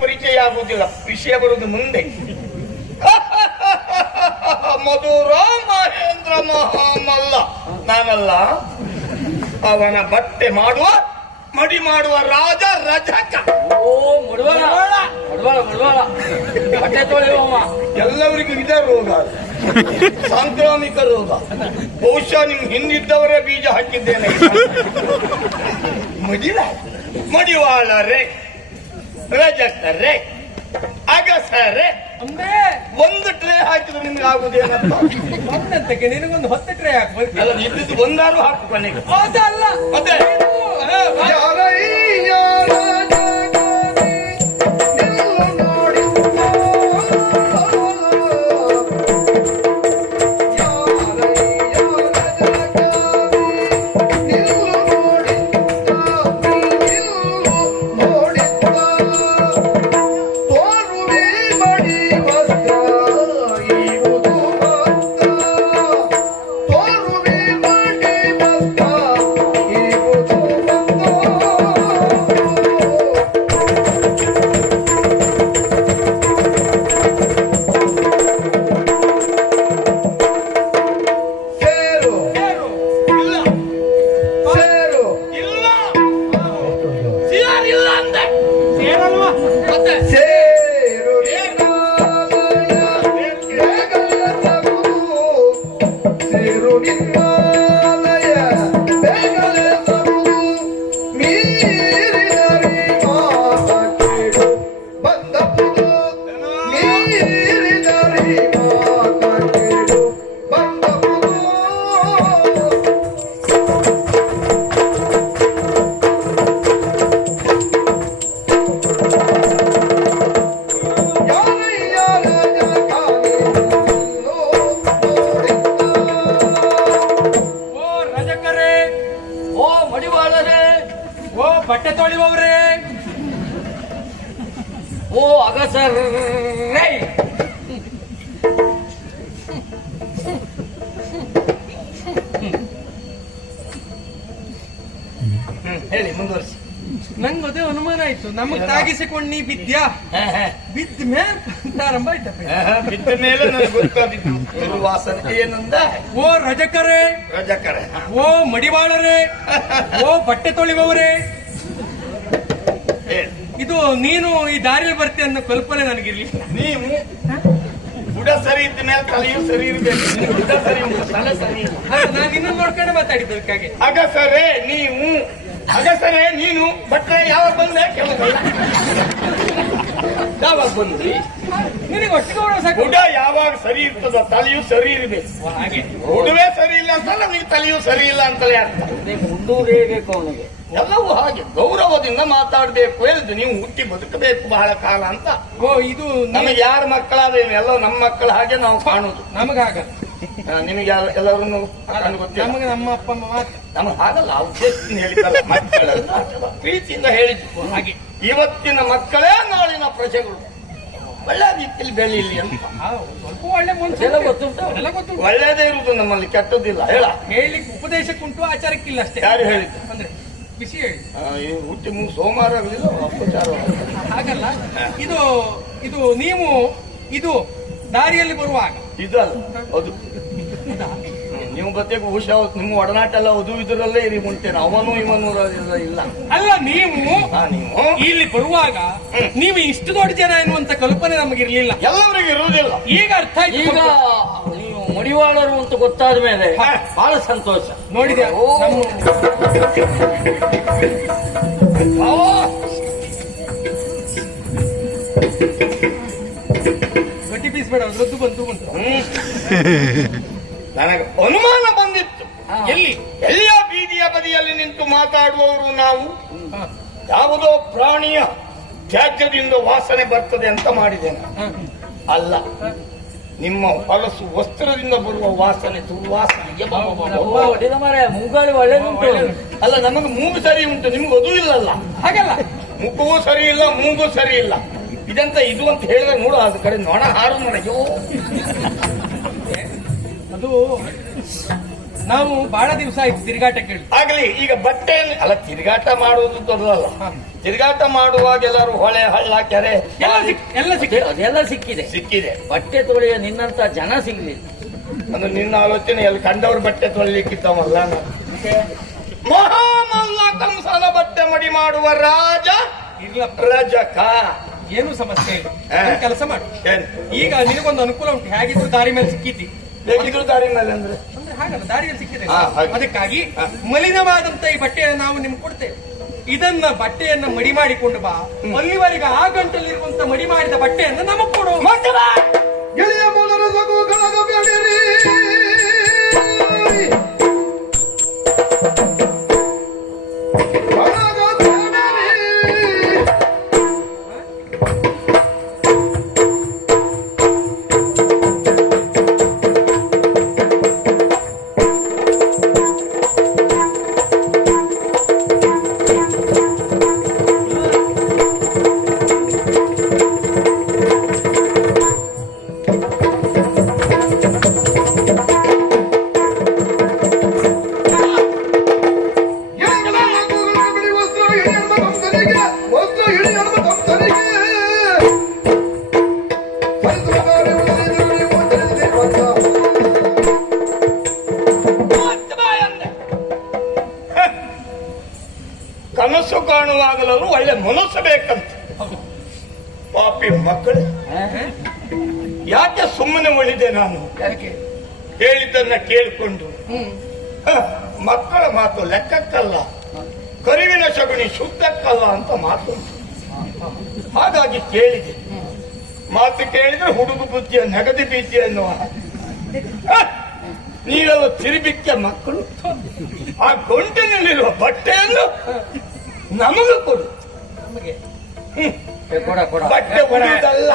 ಪರಿಚಯ ಆಗುವುದಿಲ್ಲ, ವಿಷಯ ಬರುವುದು ಮುಂದೆ. ಮಧುರ ಮಹೇಂದ್ರ ಮಹಾಮಲ್ಲ ನಾನಲ್ಲ, ಅವನ ಬಟ್ಟೆ ಮಾಡುವ ಮಡಿ ಮಾಡುವ ರಾಜ ರಜಕ. ಬಟ್ಟೆ ತೊಳೆಯುವ ಎಲ್ಲರಿಗೂ ಇದೇ ರೋಗ, ಸಾಂಕ್ರಾಮಿಕ ರೋಗ. ಬಹುಶಃ ನಿಮ್ ಹಿಂದಿದ್ದವರೇ ಬೀಜ ಹಾಕಿದ್ದೇನೆ. ಮಡಿವಾಳರೇ, ರಜಕರೇ, ಅಗಸರೇ, ಒಂದು ಟ್ರೇ ಹಾಕಿದ್ರು ನಿಮ್ಗೆ ಆಗುದೇನಂತ. ಒಂದಂತಕ್ಕೆ ನಿನಗೊಂದು 10 ಟ್ರೇ ಹಾಕ್ಬೇಕು. ಎಲ್ಲ ಇದ್ದು ಒಂದಾರು ಹಾಕು ಕೊನೆಗೆ. ಅದಲ್ಲ ಮತ್ತೆ ಬಟ್ಟೆ ತೊಳೆಯುವವರೇ, ಓ ಅಗಸರೇ, ಹೇಳಿ ಮುಂದುವರಿಸಿ. ನಂಗೆ ಅದೇ ಅನುಮಾನ ಆಯ್ತು. ನಮಗ್ ತಾಗಿಸಿಕೊಂಡು ನೀ ಬಿದ್ದ್ಯಾ? ಬಿದ್ದ ಮೇಲೆ ಪ್ರಾರಂಭ ಆಯ್ತಪ್ಪ. ಬಿದ್ದ ಮೇಲೆ ನನಗೆ ಗೊತ್ತಾದಿತ್ತು ವಾಸನೆ ಏನಂದ. ಓ ರಜಕರೇ, ರಜಕರೇ, ಓ ಮಡಿವಾಳರೇ, ಓ ಬಟ್ಟೆ ತೊಳೆಯುವವರೇ, ಇದು ನೀನು ಈ ದಾರಿಯಲ್ಲಿ ಬರ್ತೀಯ ಅನ್ನೋ ಕಲ್ಪನೆ ನನಗಿರ್ಲಿ. ನೀವು ಬುಡ ಸರಿ ಇದ್ದ ಮೇಲೆ ತಲೆಯೂ ಸರಿ ಇರ್ಬೇಕು. ಬುಡ ಸರಿ ತಲೆ ಸರಿ. ನಾನು ಇನ್ನೊಂದು ನೋಡ್ಕೊಂಡು ಮಾತಾಡಿದ್ದು ಅದಕ್ಕಾಗಿ. ಅಗಸರೇ ನೀವು, ಅಗಸರೇ ನೀನು, ಬಟ್ರೆ ಯಾವಾಗ ಬಂದೆ? ಯಾವಾಗ ಬಂದ್ರಿ? ನಿನಗೆ ಒಟ್ಟಿಗೆ ಬುಡ ಯಾವಾಗ ಸರಿ ಇರ್ತದ ತಲೆಯೂ ಸರಿ ಇರ್ಬೇಕು. ಹಾಗೆ ಬುಡವೇ ಸರಿ ಇಲ್ಲ ಅಂತ ನಮಗೆ ತಲೆಯೂ ಸರಿ ಇಲ್ಲ ಅಂತಲೇ ಅರ್ಥ. ಮುಂದೂಡಬೇಕು ಅವನಿಗೆ. ಎಲ್ಲವೂ ಹಾಗೆ ಗೌರವದಿಂದ ಮಾತಾಡ್ಬೇಕು. ಹೇಳಿದ್ದು ನೀವು ಹುಟ್ಟಿ ಬದುಕಬೇಕು ಬಹಳ ಕಾಲ ಅಂತ. ಓ ಇದು ನಮಗೆ ಯಾರ ಮಕ್ಕಳಾದ್ರೆ ಎಲ್ಲ ನಮ್ಮ ಮಕ್ಕಳ ಹಾಗೆ ನಾವು ಕಾಣುದು. ನಮಗಾಗ ನಿಮಗೆ ಎಲ್ಲರನ್ನು ಗೊತ್ತಿಲ್ಲ. ನಮಗೆ ನಮ್ಮ ಅಪ್ಪ ಅಮ್ಮ ಮಾತ್ರ. ನಮಗೆ ಹಾಗಲ್ಲ, ಉದ್ದೇಶದಿಂದ ಹೇಳಿದ್ದಲ್ಲ, ಮಕ್ಕಳನ್ನು ಅಥವಾ ಪ್ರೀತಿಯಿಂದ ಹೇಳಿದ್ದು. ಹಾಗೆ ಇವತ್ತಿನ ಮಕ್ಕಳೇ ನಾಳಿನ ಪ್ರಜೆಗಳು, ಒಳ್ಳೆ ರೀತಿಯಲ್ಲಿ ಬೆಳೀಲಿ ಅಂತ. ಸ್ವಲ್ಪ ಒಳ್ಳೆ ಮನುಷ್ಯ ಗೊತ್ತುಂಟು. ಒಳ್ಳೇದೇ ಇರುವುದು ನಮ್ಮಲ್ಲಿ, ಕೆಟ್ಟದ್ದಿಲ್ಲ. ಹೇಳ ಹೇಳಲಿಕ್ಕೆ ಉಪದೇಶಕ್ಕುಂಟು, ಆಚಾರಕ್ಕಿಲ್ಲ ಅಷ್ಟೇ. ಯಾರು ಹೇಳಿದ್ದು? ಅಂದ್ರೆ ಖುಷಿ ಹೇಳಿ. ಹುಟ್ಟಿ ಸೋಮವಾರ ಆಗಲಿಲ್ಲ ಅಪಚಾರ ಹಾಗಲ್ಲ. ಇದು ನೀವು ಇದು ದಾರಿಯಲ್ಲಿ ಬರುವಾಗ ಇದಲ್ಲ ಅದು ನೀವು ಬತ್ತೇಕು ಹುಷಾ. ನಿಮ್ಮ ಒಡನಾಟ ಎಲ್ಲ ಅದು ಇದರಲ್ಲೇ ಇರಿ ಮುಂಟೇನೆ. ಅವನು ಇವನು ಇಲ್ಲ ಅಲ್ಲ. ನೀವು ಇಲ್ಲಿ ಬರುವಾಗ ನೀವು ಇಷ್ಟು ದೊಡ್ಡ ಜನ ಎನ್ನುವಂತ ಕಲ್ಪನೆ ನಮಗಿರ್ಲಿಲ್ಲ. ಎಲ್ಲರಿಗೂ ಇರುವುದಿಲ್ಲ. ಈಗ ಅರ್ಥ ಆಯ್ತು. ಈಗ ನೀವು ಮಡಿವಾಳರು ಅಂತ ಗೊತ್ತಾದ ಮೇಲೆ ಬಹಳ ಸಂತೋಷ. ನೋಡಿದೆ ಗಟ್ಟಿ ಪೀಸ್ ಬೇಡ, ರದ್ದು ಬಂತು. ನನಗೆ ಅನುಮಾನ ಬಂದಿತ್ತು. ಎಲ್ಲಿಯ ಬೀದಿಯ ಬದಿಯಲ್ಲಿ ನಿಂತು ಮಾತಾಡುವವರು ನಾವು ಯಾವುದೋ ಪ್ರಾಣಿಯ ತ್ಯಾಜ್ಯದಿಂದ ವಾಸನೆ ಬರ್ತದೆ ಅಂತ ಮಾಡಿದ್ದೇನೆ. ಅಲ್ಲ, ನಿಮ್ಮ ಹೊಲಸು ವಸ್ತ್ರದಿಂದ ಬರುವ ವಾಸನೆ, ದುರ್ವಾಸನೆ. ಮೂಗಾಳಿ ಒಳ್ಳೆದುಂಟು. ಅಲ್ಲ, ನಮಗೆ ಮೂಗು ಸರಿ ಉಂಟು, ನಿಮ್ಗೆ ಅದು ಇಲ್ಲಲ್ಲ. ಹಾಗಲ್ಲ, ಮುಖವೂ ಸರಿ ಇಲ್ಲ, ಮೂಗು ಸರಿ ಇಲ್ಲ. ಇದಂತ ಇದು ಅಂತ ಹೇಳಿದ್ರೆ ನೋಡು, ಅದ ಕಡೆ ನೊಣ ಹಾರು ನನಗೆ. ಅದು ನಾವು ಬಹಳ ದಿವಸ ಆಯ್ತು ತಿರುಗಾಟ ಕೇಳಿ. ಆಗ್ಲಿ, ಈಗ ಬಟ್ಟೆಯನ್ನು ಅಲ್ಲ ತಿರುಗಾಟ ಮಾಡುವುದು ದೊಡ್ಡದಲ್ಲ. ತಿರುಗಾಟ ಮಾಡುವಾಗ ಎಲ್ಲರೂ ಹೊಳೆ ಹಳ್ಳ ಕೆರೆ ಅದೆಲ್ಲ ಸಿಕ್ಕಿದೆ. ಬಟ್ಟೆ ತೊಳೆಯ ನಿನ್ನಂತ ಜನ ಸಿಗ್ಲಿಲ್ಲ. ಅದು ನಿನ್ನ ಆಲೋಚನೆ. ಎಲ್ಲಿ ಕಂಡವ್ರ ಬಟ್ಟೆ ತೊಳಿಲಿಕ್ಕಿದ್ದವಲ್ಲ ನಾನು. ಮಹಾಮಲ್ಲ ಕಂಸನ ಬಟ್ಟೆ ಮಡಿ ಮಾಡುವ ರಾಜ ಇಲ್ಲ ರಜಕ. ಏನು ಸಮಸ್ಯೆ ಇಲ್ಲ, ಕೆಲಸ ಮಾಡು. ಏನ್ ಈಗ ನಿನಗೊಂದು ಅನುಕೂಲ ಉಂಟು. ಹೇಗಿದ್ರು ದಾರಿ ಮೇಲೆ ಸಿಕ್ಕಿದ್ದಿ. ಹೇಗಿದ್ರು ದಾರಿ ಮೇಲೆ ಅಂದ್ರೆ ಹಾಗಲ್ಲ, ದಾರಿಯಲ್ಲಿ ಸಿಕ್ಕಿದೆ. ಹಾಗೆ. ಅದಕ್ಕಾಗಿ ಮಲಿನವಾದಂತ ಈ ಬಟ್ಟೆಯನ್ನು ನಾವು ನಿಮ್ಗೆ ಕೊಡ್ತೇವೆ. ಇದನ್ನ ಬಟ್ಟೆಯನ್ನ ಮಡಿ ಮಾಡಿಕೊಂಡು ಬಾ. ಅಲ್ಲಿವರೆಗೆ ಆ ಗಂಟಲಿರುವಂತ ಮಡಿ ಮಾಡಿದ ಬಟ್ಟೆಯನ್ನು ನಮಗ್ ಕೊಡು. ಗೆಳೆಯ ಮೊದಲ ಸಗುಗಳಾಗ ಬೆಳೆರಿ ಕನಸು ಕಾಣುವಾಗಲೂ ಒಳ್ಳೆ ಮನಸ್ಸು ಬೇಕಂತ. ಪಾಪಿ ಮಕ್ಕಳು, ಯಾಕೆ ಸುಮ್ಮನೆ ಉಳಿದೆ ನಾನು? ಹೇಳಿದ್ದನ್ನ ಕೇಳಿಕೊಂಡು ಮಕ್ಕಳ ಮಾತು ಲೆಕ್ಕಕ್ಕಲ್ಲ, ಕರಿವಿನ ಶಗುನಿ ಶುದ್ಧಕ್ಕಲ್ಲ ಅಂತ ಮಾತು. ಹಾಗಾಗಿ ಕೇಳಿದೆ. ಮಾತು ಕೇಳಿದ್ರೆ ಹುಡುಗ ಬುದ್ಧಿಯ ನಗದಿ ಬೀಜ ಎನ್ನುವ ನೀವೆಲ್ಲ ತಿರುಬಿಕ್ಕೆ ಮಕ್ಕಳು. ಆ ಗೊಂಟಿನಲ್ಲಿರುವ ಬಟ್ಟೆಯನ್ನು ನಮಗೂ ಕೊಡು. ಬಟ್ಟೆ ಉಳಿದಲ್ಲ,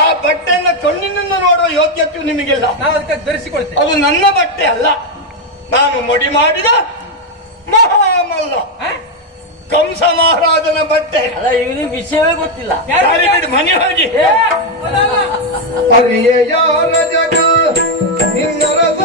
ಆ ಬಟ್ಟೆಯನ್ನ ಕಣ್ಣಿನಿಂದ ನೋಡುವ ಯೋಗ್ಯತೆ ನಿಮಗಿಲ್ಲ. ನಾವು ಅದಕ್ಕೆ ಧರಿಸಿಕೊಳ್ತೇವೆ. ಅದು ನನ್ನ ಬಟ್ಟೆ ಅಲ್ಲ, ನಾನು ಮಡಿ ಮಾಡಿದ ಮಹಾಮಲ್ಲ ಕಂಸ ಮಹಾರಾಜನ ಬಟ್ಟೆ. ಅಲ್ಲ, ಇವನಿಗೆ ವಿಷಯವೇ ಗೊತ್ತಿಲ್ಲ. ಮನೆ ಹೋಗಿ ಅರಿಯ ಯಾರ ಜಗ ನಿನ್ನ ರಸ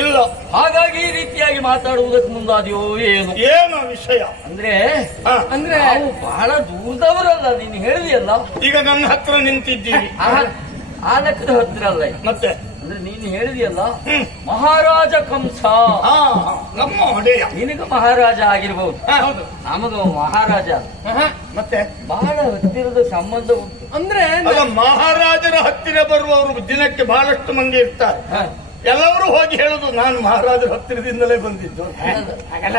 ಇಲ್ಲ. ಹಾಗಾಗಿ ಈ ರೀತಿಯಾಗಿ ಮಾತಾಡುವುದಕ್ಕೆ ಮುಂದಾದೆಯೋ ಏನು ವಿಷಯ ಅಂದ್ರೆ ನಾವು ಬಹಳ ದೂರದವರಲ್ಲ. ನೀನು ಹೇಳಿದೆಯಲ್ಲ, ಈಗ ನನ್ನ ಹತ್ರ ನಿಂತಿದ್ದೀವಿ. ಆ ಲೆಕ್ಕದ ಹತ್ರ ಅಲ್ಲ. ಮತ್ತೆ ಅಂದ್ರೆ ನೀನು ಹೇಳಿದೆಯಲ್ಲ, ಮಹಾರಾಜ ಕಂಸ ನಮ್ಮ ಒಡೆಯ. ನಿನಗ ಮಹಾರಾಜ ಆಗಿರ್ಬಹುದು, ನಮಗ ಮಹಾರಾಜ ಮತ್ತೆ ಬಹಳ ಹತ್ತಿರದ ಸಂಬಂಧ ಉಂಟು. ಅಂದ್ರೆ ಅಲ್ಲ, ಮಹಾರಾಜರ ಹತ್ತಿರ ಬರುವವರು ದಿನಕ್ಕೆ ಬಹಳಷ್ಟು ಮಂದಿ ಇರ್ತಾರೆ. ಎಲ್ಲರೂ ಹೋಗಿ ಹೇಳುದು ನಾನು ಮಹಾರಾಜರ ಹತ್ತಿರದಿಂದಲೇ ಬಂದಿದ್ದು.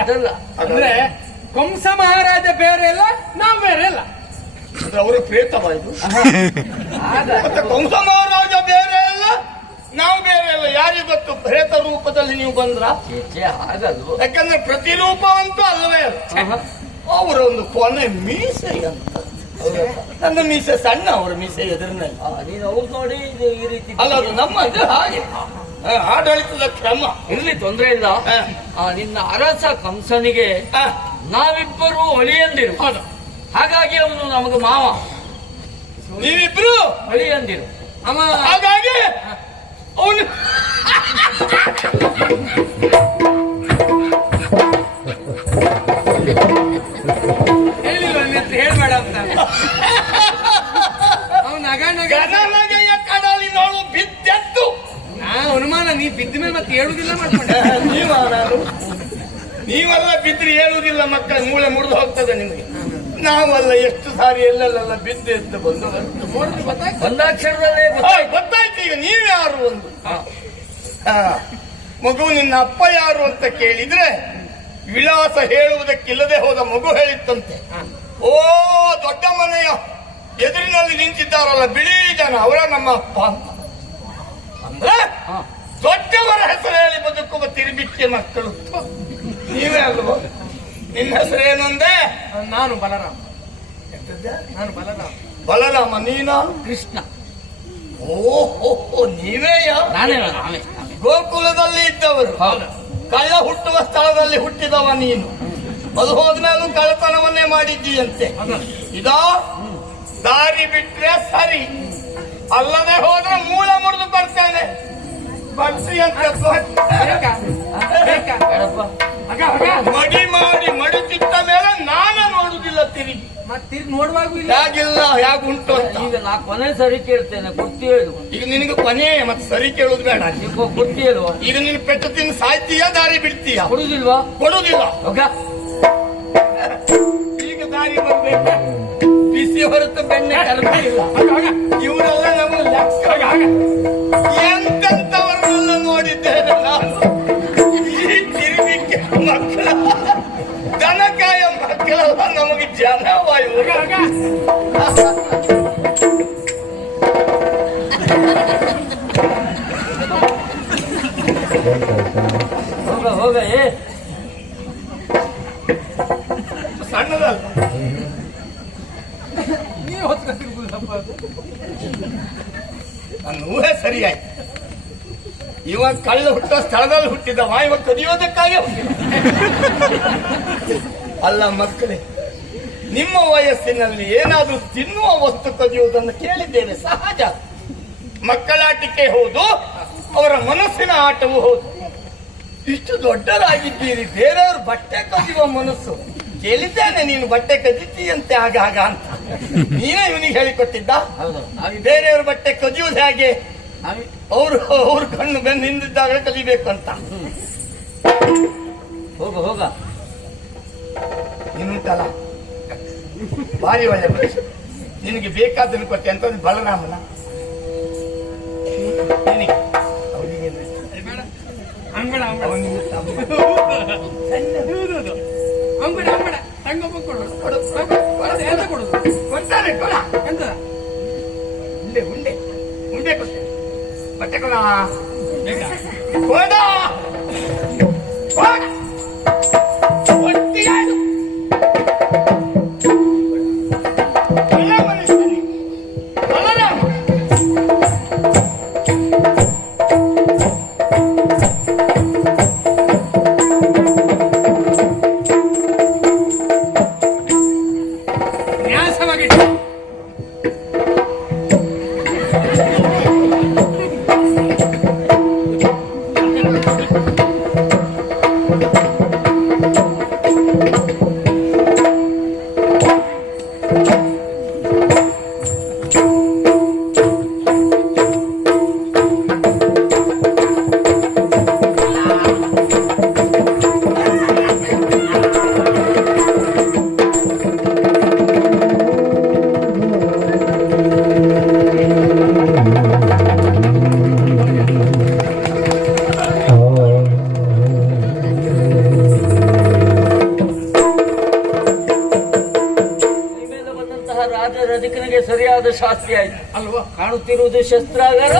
ಅದಲ್ಲ, ಅಂದ್ರೆ ಕಂಸ ಮಹಾರಾಜ ಬೇರೆ ಅಲ್ಲ, ನಾವು ಬೇರೆ ಅಲ್ಲ. ಅವರು ಪ್ರೇತವಾಯ್ತು. ಮತ್ತೆ ಕಂಸ ಮಹಾರಾಜ ಬೇರೆ ಅಲ್ಲ, ನಾವು ಬೇರೆ ಅಲ್ಲ. ಯಾರಿಗೆ ಗೊತ್ತು ಪ್ರೇತ ರೂಪದಲ್ಲಿ ನೀವು ಬಂದ್ರ? ಹಾಗಲ್ವ? ಯಾಕಂದ್ರೆ ಪ್ರತಿರೂಪ ಅಂತೂ ಅಲ್ಲವೇ ಅಲ್ಲ. ಅವರ ಒಂದು ಕೊನೆ ಮೀಸೆ ಅಂತ. ನನ್ನ ಮೀಸೆ ಸಣ್ಣ, ಅವರ ಮೀಸೆ ಎದುರಿನಲ್ಲಿ. ನೀನು ಅವ್ರು ನೋಡಿ ಈ ರೀತಿ ಅಲ್ಲ, ಅದು ನಮ್ಮ ಇದು ಹಾಗೆ ಆಡಳಿತದ ಕ್ರಮ. ಇರ್ಲಿ, ತೊಂದ್ರೆ ಇಲ್ಲ. ನಿನ್ನ ಅರಸ ಕಂಸನಿಗೆ ನಾವಿಬ್ಬರು ಒಳಿಯಂದಿರು, ಹಾಗಾಗಿ ಅವನು ನಮಗೆ ಮಾವ. ನೀವಿಬ್ರು ಒಳಿಯಂದಿರು. ಹಾಗಾಗಿ ಅವನು ಹೇಳಿಲ್ವ ನಿನ್ನ ಹತ್ರ ಹೇಳ್ಬೇಡ ಅಂತ ಅವ್ನು ಗಗನಗೆಯ ಕಡಲಿನೊಳು ಬಿದ್ದೆದ್ದು ಅನುಮಾನ ನೀ ಬಿದ್ದ ಮೇಲೆ ಮತ್ತೆ ಹೇಳುದಿಲ್ಲ ಮಾಡ್ಕೊಂಡೆ ನೀವೆಲ್ಲ ಬಿದ್ದರೆ ಹೇಳುವುದಿಲ್ಲ ಮಕ್ಕಳ ಮೂಳೆ ಮುರಿದು ಹೋಗ್ತದೆ ನಿಮಗೆ. ನಾವಲ್ಲ ಎಷ್ಟು ಸಾರಿ ಎಲ್ಲೆಲ್ಲ ಬಿದ್ದು ಎದ್ದು ಬಂದು ಒಂದಾಕ್ಷರದಲ್ಲೇ ಗೊತ್ತಾಯ್ತು. ಈಗ ನೀವ್ಯಾರು ಒಂದು ಮಗು ನಿನ್ನ ಅಪ್ಪ ಯಾರು ಅಂತ ಕೇಳಿದ್ರೆ ವಿಳಾಸ ಹೇಳುವುದಕ್ಕಿಲ್ಲದೆ ಹೋದ ಮಗು ಹೇಳಿತ್ತಂತೆ. ಓ ದೊಡ್ಡ ಮನೆಯ ಎದುರಿನಲ್ಲಿ ನಿಂತಿದ್ದಾರಲ್ಲ ಬಿಳಿ ಜನ ಅವರ ನಮ್ಮ ಅಪ್ಪ ಅಂತ. ಅಂದ್ರೆ ದೊಡ್ಡವರ ಹೆಸರು ಹೇಳಿ ಬದುಕುವ ತಿರುಬಿಕ್ಕೆ ಮಕ್ಕಳು ನೀವೇ ಅಲ್ವ? ನಿನ್ನ ಹೆಸರೇನಂದೆ? ನಾನು ಬಲರಾಮ. ಬಲರಾಮ. ನೀನಾ? ಕೃಷ್ಣ. ಓಹೋ ನೀವೇ ನಾನೇ ಗೋಕುಲದಲ್ಲಿ ಇದ್ದವರು. ಕಳ್ಳ ಹುಟ್ಟುವ ಸ್ಥಳದಲ್ಲಿ ಹುಟ್ಟಿದವ ನೀನು. ಅದು ಹೋದ್ಮೇಲೂ ಕಳ್ಳತನವನ್ನೇ ಮಾಡಿದ್ದೀಯಂತೆ. ಇದಾ ದಾರಿ ಬಿಟ್ರೆ ಸರಿ, ಅಲ್ಲದೆ ಹೋದ್ರೆ ಮೂಲ ಮುರಿದು ಬರ್ತೇನೆ. ಬರ್ಸಿ ಅಂತ ಮಡಿ ಮಾಡಿ ಮಡುತ್ತಿದ್ದ ಮೇಲೆ ನಾನು ನೋಡುದಿಲ್ಲ ತಿರುಗಿ. ಮತ್ತೆ ನೋಡುವಾಗೂ ಹೇಗಿಲ್ಲ ಹೇಗುಂಟು ಅಂತ. ಈಗ ನಾ ಕೊನೆ ಸರಿ ಕೇಳ್ತೇನೆ, ಗೊತ್ತಿ ಹೇಳು. ಈಗ ನಿನಗೆ ಕೊನೆ ಮತ್ತೆ ಸರಿ ಕೇಳುದು ಬೇಡ. ಗೊತ್ತಿ ಹೇಳುವ. ಈಗ ನೀನು ಪೆಟ್ಟು ತಿಂದು ಸಾಯ್ತೀಯ, ದಾರಿ ಬಿಡ್ತೀಯ? ಕೊಡುದಿಲ್ವಾ? ಕೊಡುದಿಲ್ಲ. ಈಗ ದಾರಿ ಬರ್ಬೇಕು. ಬಿಸಿ ಹೊರತು ಬೆಣ್ಣೆ ಕಲಬಲಿಲ್ಲ. ಇವರೆಲ್ಲ ನಮಗೆ ಲೆಕ್ಕ. ಎಂತೆಂತವರನ್ನೆಲ್ಲ ನೋಡಿದ್ದೇನೆ ನಾನು. ಈ ತಿರುಗಿಕ್ಕೆ ಮಕ್ಕಳ ದನಕಾಯ ಮಕ್ಕಳೆಲ್ಲ ನಮಗೆ ಜನವಾಯು. ಹೋಗ ಸಣ್ಣದಲ್ಲ ನೀವು ಹೊತ್ಕೊತಿರ್ಬೋದಪ್ಪ. ನನ್ನ ಊಹೆ ಸರಿಯಾಯ್ತು. ಇವ ಕಳ್ಳ ಹುಟ್ಟೋ ಸ್ಥಳದಲ್ಲಿ ಹುಟ್ಟಿದವ, ಇವ ಕದಿಯೋದಕ್ಕಾಗಿ ಹುಟ್ಟಿದ. ಅಲ್ಲ ಮಕ್ಕಳೇ, ನಿಮ್ಮ ವಯಸ್ಸಿನಲ್ಲಿ ಏನಾದ್ರೂ ತಿನ್ನುವ ವಸ್ತು ಕದಿಯುವುದನ್ನು ಕೇಳಿದ್ದೇವೆ, ಸಹಜ. ಮಕ್ಕಳಾಟಿಕೆ ಹೌದು, ಅವರ ಮನಸ್ಸಿನ ಆಟವೂ ಹೌದು. ಇಷ್ಟು ದೊಡ್ಡದಾಗಿದ್ದೀರಿ, ಬೇರೆಯವರು ಬಟ್ಟೆ ಕದಿಯುವ ಮನಸ್ಸು. ಕೇಳಿದ್ದೇನೆ ನೀನು ಬಟ್ಟೆ ಕದಿತೀಯಂತೆ ಆಗ ಅಂತ. ನೀನೇ ಇವನಿಗೆ ಹೇಳಿಕೊಟ್ಟಿದ್ದ? ಬೇರೆಯವ್ರ ಬಟ್ಟೆ ಕದಿಯುವುದು ಹೇಗೆ? ಅವ್ರ ಕಣ್ಣು ಬೆನ್ನು ಹಿಂದಿದ್ದಾಗಲೇ ಕಲಿಬೇಕು ಅಂತ. ಹೋಗ ನೀನುಂಟಲ್ಲ ಭಾರಿ ಒಳ್ಳೆ ಮನುಷ್ಯ. ನಿನಗೆ ಬೇಕಾದನ್ನು ಕೊಟ್ಟೆ ಅಂತ ಬಲರಾಮನ. ನಿನಗೆ ಕೊಡ್ತಾರೆ ಕೊಡ. ಎಂತ ಉಂಡೆ ಉಂಡೆ ಉಂಡೆ ಕೊಡ್ತೇನೆ. ಬಟ್ಟೆ ಕೊಡ ಕೊಡ ಒಟ್ಟಿಗಾಯ್ತು. ಒಳ್ಳೆ ಮನುಷ್ಯ ನೀನು, ಬಲರಾಮ. ರಾಜರಧಿಕನಿಗೆ ಸರಿಯಾದ ಶಾಸ್ತಿ ಆಯ್ತು ಅಲ್ವಾ? ಕಾಣುತ್ತಿರುವುದು ಶಸ್ತ್ರಾಗಾರ.